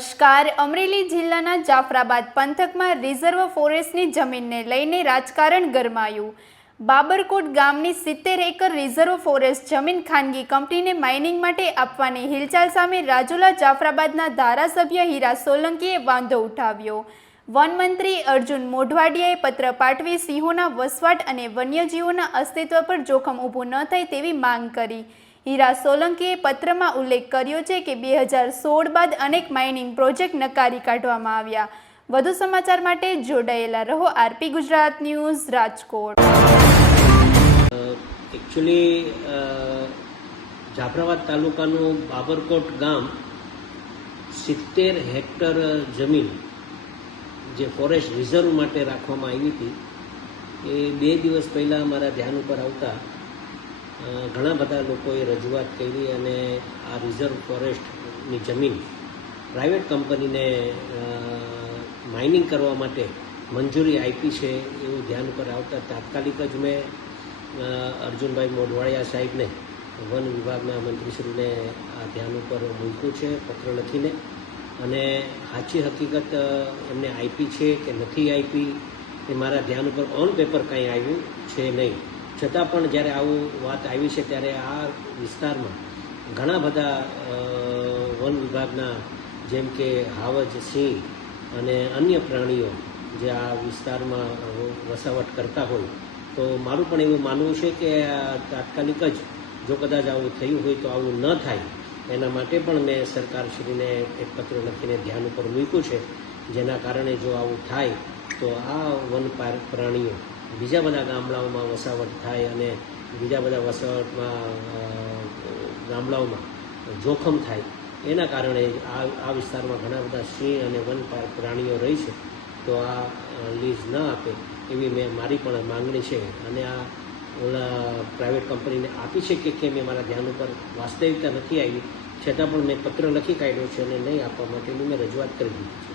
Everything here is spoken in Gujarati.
નમસ્કાર. અમરેલી જિલ્લાના જાફરાબાદ પંથકમાં રિઝર્વ ફોરેસ્ટની જમીનને લઈને રાજકારણ ગરમાયું. બાબરકોટ ગામની 70 એકર રિઝર્વ ફોરેસ્ટ જમીન ખાનગી કંપનીને માઇનિંગ માટે આપવાની હિલચાલ સામે રાજુલા જાફરાબાદના ધારાસભ્ય હીરા સોલંકીએ વાંધો ઉઠાવ્યો. વનમંત્રી અર્જુન મોઢવાડિયાએ પત્ર પાઠવી સિંહોના વસવાટ અને વન્યજીવોના અસ્તિત્વ પર જોખમ ઊભું ન થાય તેવી માંગ કરી. હીરા સોલંકીએ પત્રમાં ઉલ્લેખ કર્યો છે કે 2016 બાદ અનેક માઇનિંગ પ્રોજેક્ટ નકારી કાઢવામાં આવ્યા. વધુ સમાચાર માટે જોડાયેલા રહો RP Gujarat news Rajkot. Actually Jafrabad તાલુકાનું બાબરકોટ ગામ 70 હેક્ટર જમીન જે ફોરેસ્ટ રિઝર્વ માટે રાખવામાં આવી હતી એ 2 દિવસ પહેલાં મારા ધ્યાન ઉપર આવતા ઘણા બધા લોકોએ રજૂઆત કરી અને આ રિઝર્વ ફોરેસ્ટની જમીન પ્રાઇવેટ કંપનીને માઇનિંગ કરવા માટે મંજૂરી આપી છે એવું ધ્યાન ઉપર આવતા તાત્કાલિક જ મેં અર્જુનભાઈ મોઢવાડિયા સાહેબને વન વિભાગના મંત્રીશ્રીને આ ધ્યાન ઉપર મૂક્યું છે પત્ર લખીને, અને સાચી હકીકત એમને આપી છે કે નથી આપી એ મારા ધ્યાન ઉપર ઓન પેપર કાંઈ આવ્યું છે નહીં. છતાં પણ જ્યારે આવું વાત આવી છે ત્યારે આ વિસ્તારમાં ઘણા બધા વન વિભાગના જેમ કે હાવજ, સિંહ અને અન્ય પ્રાણીઓ જે આ વિસ્તારમાં વસાવટ કરતા હોય, તો મારું પણ એવું માનવું છે કે તાત્કાલિક જ જો કદાચ આવું થયું હોય તો આવું ન થાય એના માટે પણ મેં સરકારશ્રીને એક પત્ર લખીને ધ્યાન ઉપર મૂક્યું છે, જેના કારણે જો આવું થાય તો આ વન પ્રાણીઓ બીજા બધા ગામડાઓમાં વસાવટ થાય અને બીજા બધા વસાવટમાં ગામડાઓમાં જોખમ થાય એના કારણે આ વિસ્તારમાં ઘણા બધા સિંહ અને વન પ્રાણીઓ રહી છે, તો આ લીઝ ન આપે એવી મારી પણ માંગણી છે. અને આ પ્રાઇવેટ કંપનીને આપી છે કે કેમ એ મારા ધ્યાન ઉપર વાસ્તવિકતા નથી આવી, છતાં પણ મેં પત્ર લખી કાઢ્યો છે અને નહીં આપવા માટેની મેં રજૂઆત કરી દીધી છે.